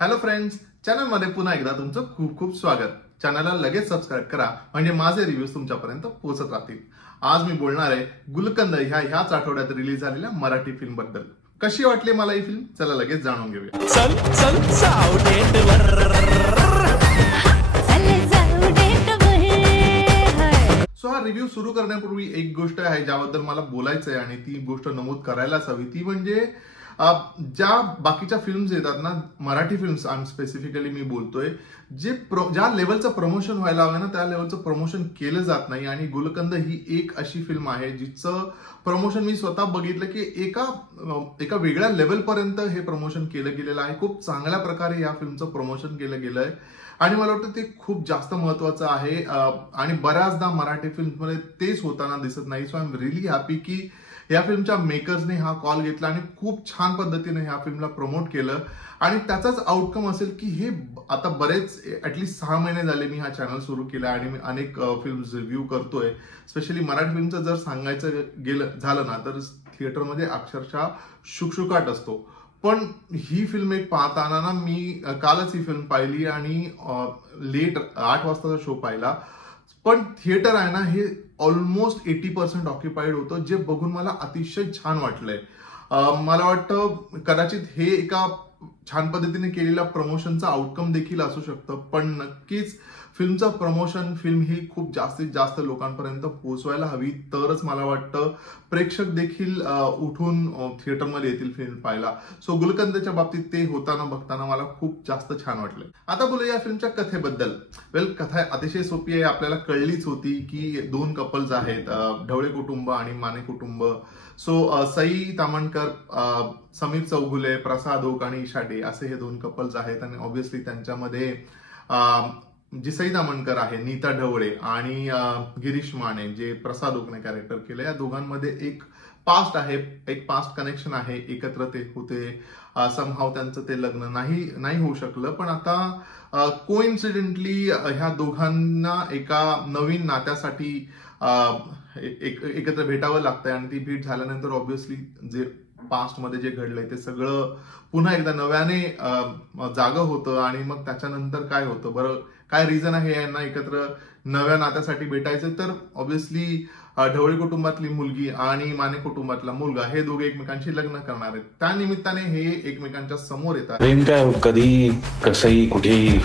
Hello friends, चॅनलमध्ये पुन्हा एकदा तुमचं खूप खूप स्वागत. चॅनलला लगेच सबस्क्राईब करा म्हणजे माझे रिव्ह्यूज तुमच्यापर्यंत पोहोचत राहतील. आज मी बोलणार आहे गुलकंद ह्याच आठवड्यात रिलीज झालेल्या मराठी फिल्म बद्दल. कशी वाटली मला ही फिल्म, चला लगेच जाणून घेऊया. सो हा रिव्ह्यू सुरू करण्यापूर्वी एक गोष्ट आहे ज्याबद्दल मला बोलायचं आहे आणि ती गोष्ट नमूद करायलाच हवी. ती म्हणजे ज्या बाकीच्या फिल्म्स येतात ना, मराठी फिल्म्स स्पेसिफिकली मी बोलतोय, ज्या लेवलचं प्रमोशन व्हायला हवं ना त्या लेवलचं प्रमोशन केलं जात नाही. आणि गुलकंद ही एक अशी फिल्म आहे जिचं प्रमोशन मी स्वतः बघितलं की एका वेगळ्या लेवलपर्यंत हे प्रमोशन केलं गेलेलं आहे. खूप चांगल्या प्रकारे या फिल्मचं प्रमोशन केलं गेलंय आणि मला वाटतं ते खूप जास्त महत्वाचं आहे. आणि बऱ्याचदा मराठी फिल्ममध्ये तेच होताना दिसत नाही. So I am really happy की या फिल्मच्या मेकर्सने हा कॉल घेतला आणि खूप छान पद्धतीने ह्या फिल्मला प्रमोट केलं. आणि त्याचाच आउटकम असेल की हे आता बरेच ऍटलीस्ट 6 महिने झाले मी हा चॅनल सुरू केला आणि मी अनेक फिल्म रिव्ह्यू करतोय. स्पेशली मराठी फिल्मचं जर सांगायचं झालं ना तर थिएटरमध्ये अक्षरशः शुकशुकाट असतो. पण ही फिल्म एक पाहताना ना, मी कालच ही फिल्म पाहिली आणि लेट 8 वाजताचा शो पाहिला. पण थिएटर आहे ना, हे ऑलमोस्ट 80% ऑक्युपाईड होतं, जे बघून मला अतिशय छान वाटलंय. मला वाटतं कदाचित हे एका छान पद्धतीने केलेल्या प्रमोशनचा आउटकम देखील असू शकतं. पण नक्कीच फिल्मचं प्रमोशन, फिल्म ही खूप जास्तीत जास्त लोकांपर्यंत पोहोचवायला हवी, तरच मला वाटतं प्रेक्षक देखील उठून थिएटरमध्ये येतील फिल्म पाहायला. सो गुलकंदच्या बाबतीत ते बघताना मला खूप जास्त छान वाटलं. आता बोलूया या फिल्मच्या कथेबद्दल. कथा अतिशय सोपी आहे, आपल्याला कळलीच होती की 2 कपल्स आहेत, ढवळे कुटुंब आणि माने कुटुंब. सो सई तामणकर, समीर चौगुले, प्रसाद ओक आणि ईशा डे असे हे 2 कपल्स आहेत. आणि ऑब्व्हियसली त्यांच्यामध्ये जी सई तामणकर आहे, नीता ढवळे, आणि गिरीश माने जे प्रसाद ओकने कॅरेक्टर केलं, या दोघांमध्ये एक पास्ट आहे, एक पास्ट कनेक्शन आहे. एकत्र ते होते, समहाव त्यांचं ते लग्न नाही होऊ शकलं. पण आता कोइन्सिडेंटली ह्या दोघांना एका नवीन नात्यासाठी एकत्र भेटावं लागतंय. आणि ती भेट झाल्यानंतर ऑब्व्हियसली जे पास्ट मध्ये जे घडलंय ते सगळं पुन्हा एकदा नव्याने जागं होतं. आणि मग त्याच्यानंतर काय होतं, बरं काय रिझन आहे यांना एकत्र नव्या नात्यासाठी भेटायचं, तर ऑब्व्हियसली ढवळे कुटुंबातली मुलगी आणि माने कुटुंबातला मुलगा हे दोघे एकमेकांशी लग्न करणार आहेत. त्या निमित्ताने हे एकमेकांच्या समोर येतात. प्रेम काय कधी कसंही कुठेही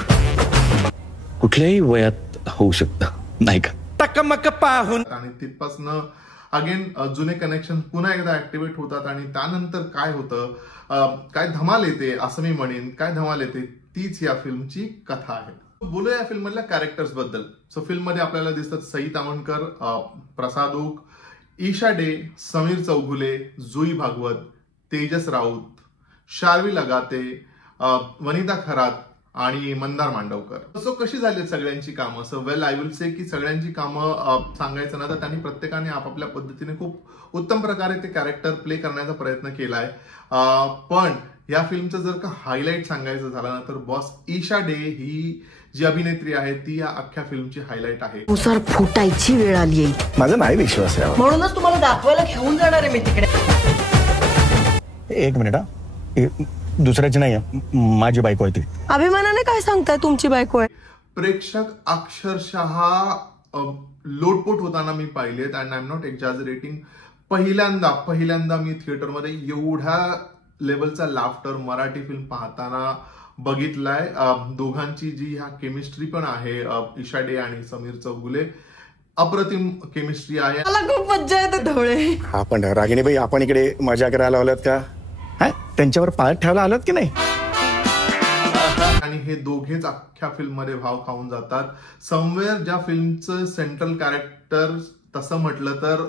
कुठल्याही वयात होऊ शकतं, नाही का? टकमक पाहून आणि तिथपासनं अगेन जुने कनेक्शन पुन्हा एकदा ऍक्टिव्हेट होतात. आणि त्यानंतर काय होतं, काय धमाल येते असं मी म्हणेन. काय धमाल येते तीच या फिल्मची कथा आहे. बोलूया या फिल्म मधल्या कॅरेक्टर्स बद्दल. सो फिल्म मध्ये आपल्याला दिसतात सई तामणकर, प्रसाद ओक, ईशा डे, समीर चौगुले, जुई भागवत, तेजस राऊत, शार्वी लगाते, वनिता खरात आणि मंदार मांडवकर. सो कशी झाली सगळ्यांची कामं? सो आय विल से की सगळ्यांची कामं सांगायचं ना तर त्यांनी प्रत्येकाने आपापल्या पद्धतीने खूप उत्तम प्रकारे ते कॅरेक्टर प्ले करण्याचा प्रयत्न केलाय. पण या फिल्मचं जर का हायलाईट सांगायचं झालं ना तर बॉस ईशा डे ही जी अभिनेत्री आहे ती या अख्ख्या फिल्मची हायलाईट आहे. मुसर फुटायची वेळ आली आहे. माझा नाही विश्वास आहे, म्हणूनच तुम्हाला दाखवायला घेऊन जाणार आहे मी तिकडे. एक मिनिट, दुसऱ्याची नाही, माझी बायको आहे ती. अभिमानाने काय सांगताय तुमची बायको आहे? प्रेक्षक अक्षरशः लोटपोट होताना मी पाहिलेत. And I am not एक्झॅजरेटिंग. पहिल्यांदा मी थिएटरमध्ये एवढ्या लेवलचा लाफ्टर मराठी फिल्म पाहताना बघितलाय. दोघांची जी ह्या केमिस्ट्री पण आहे, ईशा डे आणि समीर चौगुले, अप्रतिम केमिस्ट्री आहे. मला खूप मज्जा येते. ढवळे हा, पण रागिणीबाई आपण इकडे मजा करायला आलात का? त्यांच्यावर पाळत ठेवायला आलात की नाही? आणि हे दोघेच अख्ख्या फिल्म मध्ये भाव खाऊन जातात. समवेअर ज्या फिल्मचं सेंट्रल कॅरेक्टर तसं म्हटलं तर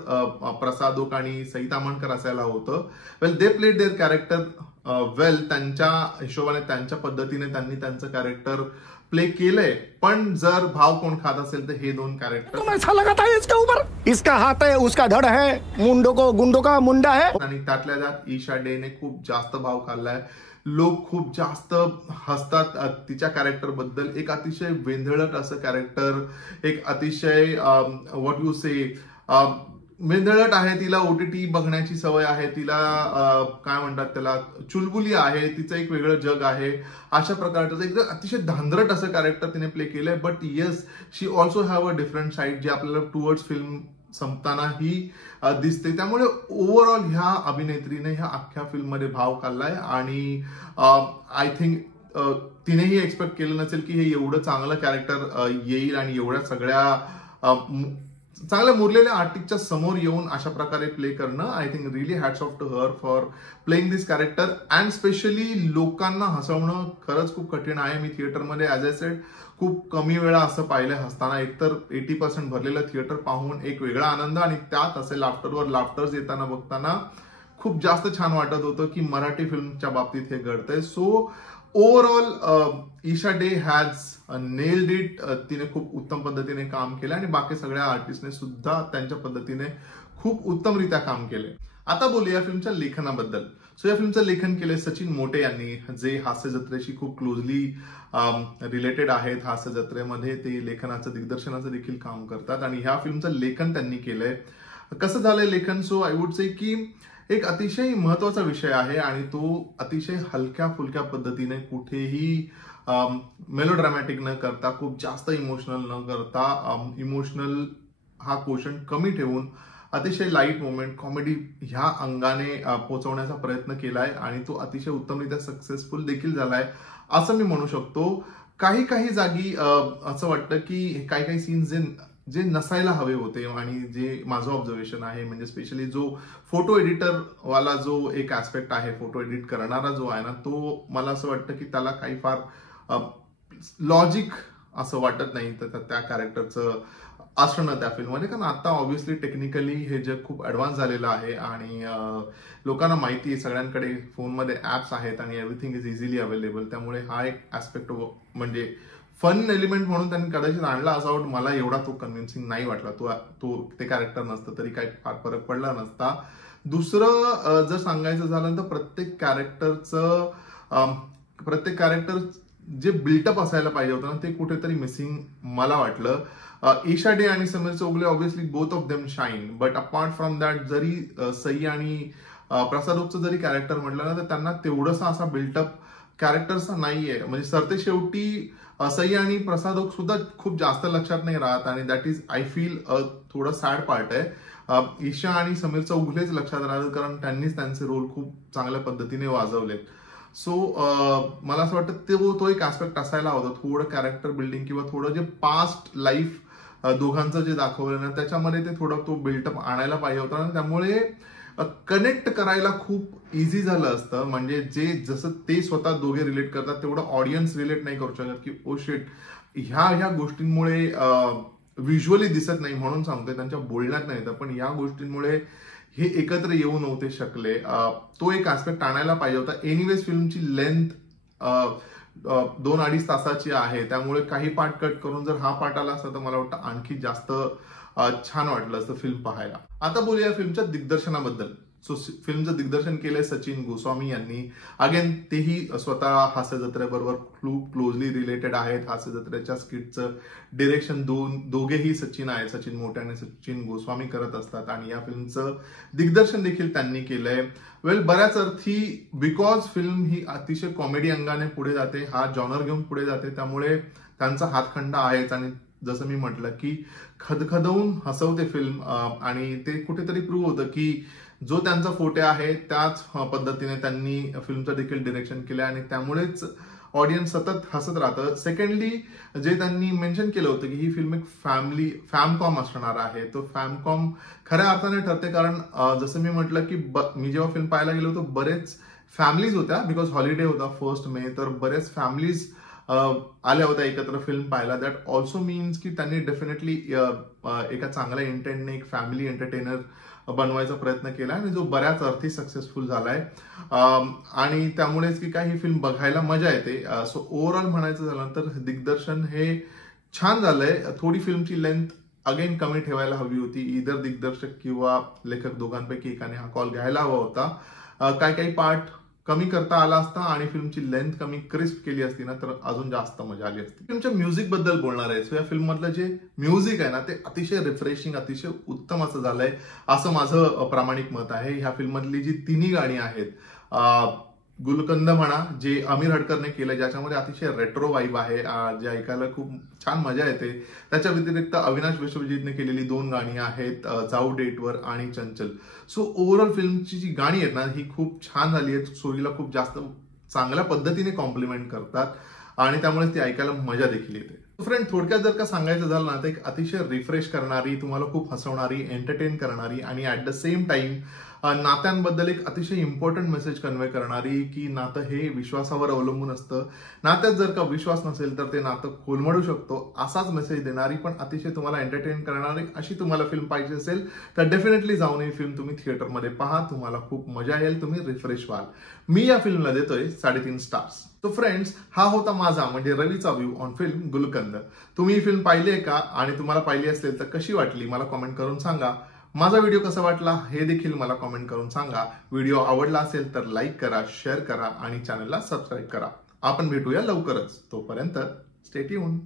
प्रसाद ओक आणि सई तामणकर असायला होतं. दे प्लेड देअर कॅरेक्टर त्यांच्या हिशोबाने, त्यांच्या पद्धतीने त्यांनी त्यांचं कॅरेक्टर प्ले केलंय. पण जर भाव कोण खात असेल तर हे 2 कॅरेक्टर. इसका हात है, उसका धड है, गुंडो का मुंडा है. आणि त्यातल्या त्यात ईशा डेने खूप जास्त भाव खाल्लाय. लोक खूप जास्त हसतात तिच्या कॅरेक्टर बद्दल. एक अतिशय वेंधळट असं कॅरेक्टर, एक अतिशय व्हॉट यू से वेंधळट आहे, तिला OTT बघण्याची सवय आहे, तिला काय म्हणतात त्याला चुलबुली आहे, तिचं एक वेगळं जग आहे, अशा प्रकारचं एकदम अतिशय धांदरट असं कॅरेक्टर तिने प्ले केलंय. But yes, she also have a different side जे आपल्याला टुवर्ड्स फिल्म संपताना ही दिसते. त्यामुळे ओव्हरऑल ह्या अभिनेत्रीने ह्या अख्ख्या फिल्ममध्ये भाव खाल्लाय आणि आय थिंक तिनेही एक्सपेक्ट केलं नसेल की हे एवढं चांगलं कॅरेक्टर येईल आणि एवढ्या सगळ्या चांगल्या मुरलेल्या आर्टिस्टच्या समोर येऊन अशा प्रकारे प्ले करणं. I think really hats off to her for playing this character and specially लोकांना हसवणं खरंच खूप कठीण आहे. मी थिएटरमध्ये ॲज आय सेड खूप कमी वेळा असं पाहिलं हसताना. एकतर 80% भरलेलं थिएटर पाहून एक वेगळा आनंद आणि त्यात असे लाफ्टरवर लाफ्टर्स येताना बघताना खूप जास्त छान वाटत होतं की मराठी फिल्मच्या बाबतीत हे घडतंय. So overall Eesha Dey has nailed it. तिने खूप उत्तम पद्धतीने काम केलं आणि बाकी सगळ्या आर्टिस्टने सुद्धा त्यांच्या पद्धतीने खूप उत्तमरित्या काम केले. आता बोलूया फिल्मच्या लेखनाबद्दल. सो या फिल्मचं लेखन केले सचिन मोटे यांनी, जे हास्य जत्रेशी खूप क्लोजली रिलेटेड आहेत. हास्य जत्रेमध्ये ते लेखनाचं दिग्दर्शनाचं देखील काम करतात आणि ह्या फिल्मचं लेखन त्यांनी केलंय. कसं झालंय लेखन? सो आय वुड से की एक अतिशय महत्वाचा विषय आहे आणि तो अतिशय हलक्या फुलक्या पद्धतीने कुठेही मेलोड्रॅमॅटिक न करता, खूप जास्त इमोशनल न करता, इमोशनल हा क्वोशंट कमी ठेवून अतिशय लाईट मोमेंट कॉमेडी ह्या अंगाने पोहोचवण्याचा प्रयत्न केलाय आणि तो अतिशय उत्तमरित्या सक्सेसफुल देखील झालाय असं मी म्हणू शकतो. काही काही जागी असं वाटतं की काही काही सीन्स जे नसायला हवे होते आणि जे माझं ऑब्झर्वेशन आहे म्हणजे स्पेशली जो फोटो एडिटर वाला जो एक ऍस्पेक्ट आहे, फोटो एडिट करणारा जो आहे ना, तो मला असं वाटतं की त्याला काही फार लॉजिक असं वाटत नाही त्या कॅरेक्टरचं असणं त्या फिल्ममध्ये. कारण आता ऑब्व्हियसली टेक्निकली हे जग खूप ऍडव्हान्स झालेलं आहे आणि लोकांना माहिती आहे, सगळ्यांकडे फोनमध्ये ऍप्स आहेत आणि एव्हरीथिंग इज इझिली अवेलेबल. त्यामुळे हा एक ऍस्पेक्ट म्हणजे फन एलिमेंट म्हणून त्यांनी कदाचित आणला असावं. मला एवढा तो कन्व्हिन्सिंग नाही वाटला. तो ते कॅरेक्टर नसतं तरी काही फार फरक पडला नसता. दुसरं जर सांगायचं झालं तर प्रत्येक कॅरेक्टर जे बिल्टअप असायला पाहिजे होतं ना, ते कुठेतरी मिसिंग मला वाटलं. ईशा डे आणि Sameer Choughule obviously both of them shine, but apart from that जरी सई आणि प्रसाद ओकचं जरी कॅरेक्टर म्हटलं ना, तर त्यांना तेवढंसा असा बिल्टअप कॅरेक्टरचा नाहीये. म्हणजे सरते शेवटी सई आणि प्रसाद ओक सुद्धा खूप जास्त लक्षात नाही राहत आणि दॅट इज आय फील थोडं सॅड पार्ट आहे. ईशा आणि समीर चौगुलेच लक्षात राहतात कारण त्यांनीच त्यांचे रोल खूप चांगल्या पद्धतीने वाजवलेत. सो मला असं वाटतं तो एक ऍस्पेक्ट असायला होता, थोडं कॅरेक्टर बिल्डिंग किंवा थोडं जे पास्ट लाईफ दोघांचं जे दाखवलं ना, त्याच्यामध्ये ते थोडं तो बिल्टअप आणायला पाहिजे होता आणि त्यामुळे कनेक्ट करायला खूप इझी झालं असतं. म्हणजे जे जसं ते स्वतः दोघे रिलेट करतात तेवढं ऑडियन्स रिलेट नाही करू शकत की ओ शिट ह्या गोष्टींमुळे व्हिज्युअली दिसत नाही म्हणून सांगतोय, त्यांच्या बोलण्यात नाही, पण या गोष्टींमुळे हे एकत्र येऊ नव्हते शकले. तो एक ऍस्पेक्ट आणायला पाहिजे होता. एनिवेज फिल्मची लेंथ 2-2.5 तासाची आहे, त्यामुळे काही पार्ट कट करून जर हा पार्ट आला असता तर मला वाटतं आणखी जास्त छान वाटलं असतं फिल्म पाहायला. आता बोलूया फिल्मच्या दिग्दर्शनाबद्दल. सो फिल्मचं दिग्दर्शन केलंय सचिन गोस्वामी यांनी. अगेन तेही स्वतः हास्य जत्रेबरोबर खूप क्लोजली रिलेटेड आहेत. हास्य जत्रेच्या स्किटचं डिरेक्शन दोघेही सचिन मोटे आणि सचिन गोस्वामी करत असतात आणि या फिल्मचं दिग्दर्शन देखील त्यांनी केलंय. बऱ्याच अर्थी बिकॉज फिल्म ही अतिशय कॉमेडी अंगाने पुढे जाते, हा जॉनर घेऊन पुढे जाते, त्यामुळे त्यांचा हातखंडा आहेच आणि जसं मी म्हटलं की खदखदवून हसवते फिल्म आणि ते कुठेतरी प्रूव्ह होतं की जो त्यांचा फोटे आहे त्याच पद्धतीने त्यांनी फिल्मचं देखील डिरेक्शन केलं आणि त्यामुळेच ऑडियन्स सतत हसत राहतं. सेकंडली जे त्यांनी मेन्शन केलं होतं की ही फिल्म एक फॅमकॉम असणार आहे, तो फॅमकॉम खऱ्या अर्थाने ठरते. कारण जसं मी म्हटलं की मी जेव्हा फिल्म पाहायला गेलो होतो बरेच फॅमिलीज होत्या, बिकॉज हॉलिडे होता 1 मे, तर बरेच फॅमिलीज आल्या होत्या एकत्र फिल्म पाहायला. दॅट ऑल्सो मीन्स की त्यांनी डेफिनेटली एका चांगल्या इंटेंटने एक फॅमिली एंटरटेनर बनवायचा प्रयत्न केला आणि जो बऱ्याच अर्थी सक्सेसफुल झालाय आणि त्यामुळेच की काही फिल्म बघायला मजा येते. सो ओव्हरऑल म्हणायचं झालं तर दिग्दर्शन हे छान झालंय. थोडी फिल्मची लेंथ अगेन कमी ठेवायला हवी होती. इधर दिग्दर्शक किंवा लेखक दोघांपैकी एकाने हा कॉल घ्यायला हवा होता. काही पार्ट कमी करता आला असता आणि फिल्मची लेंथ कमी क्रिस्प केली असती ना तर अजून जास्त मजा आली असती. फिल्मच्या म्युझिक बद्दल बोलणार आहे. सो या फिल्म मधलं जे म्युझिक आहे ना ते अतिशय रिफ्रेशिंग, अतिशय उत्तम असं झालंय, असं माझं प्रामाणिक मत आहे. ह्या फिल्म मधली जी तिन्ही गाणी आहेत, गुलकंद म्हणा जे आमिर हडकरने केलं, ज्याच्यामध्ये अतिशय रेट्रो वाईब आहे, जे ऐकायला खूप छान मजा येते. त्याच्या व्यतिरिक्त अविनाश विश्वजितने केलेली 2 गाणी आहेत, जाऊ डेटवर आणि चंचल. सो ओव्हरऑल फिल्मची जी गाणी आहेत ना ही खूप छान झाली आहेत, स्टोरीला खूप जास्त चांगल्या पद्धतीने कॉम्प्लिमेंट करतात आणि त्यामुळे ती ऐकायला मजा देखील येते. फ्रेंड, थोडक्यात जर का सांगायचं झालं ना तर एक अतिशय रिफ्रेश करणारी, तुम्हाला खूप हसवणारी, एंटरटेन करणारी आणि ऍट द सेम टाइम नात्यांबद्दल एक अतिशय इम्पॉर्टंट मेसेज कन्वे करणारी, की नातं हे विश्वासावर अवलंबून असतं, नात्यात जर का विश्वास नसेल तर ते नातं कोलमडू शकतो, असाच मेसेज देणारी पण अतिशय तुम्हाला एंटरटेन करणारी अशी तुम्हाला फिल्म पाहिजे असेल तर डेफिनेटली जाऊन ही फिल्म तुम्ही थिएटरमध्ये पहा. तुम्हाला खूप मजा येईल, तुम्ही रिफ्रेश व्हाल. मी या फिल्मला देतोय 3.5 स्टार्स. तो फ्रेंड्स, हा होता माझा म्हणजे रवीचा व्ह्यू ऑन फिल्म गुलकंद. तुम्ही ही फिल्म पाहिली आहे का आणि तुम्हाला पाहिली असेल तर कशी वाटली मला कॉमेंट करून सांगा. माझा व्हिडिओ कसा वाटला हे देखील मला कमेंट करून सांगा. व्हिडिओ आवडला असेल तर लाईक करा, शेअर करा आणि चॅनलला सबस्क्राईब करा. आपण भेटूया लवकरच. तोपर्यंत स्टे ट्यून्ड.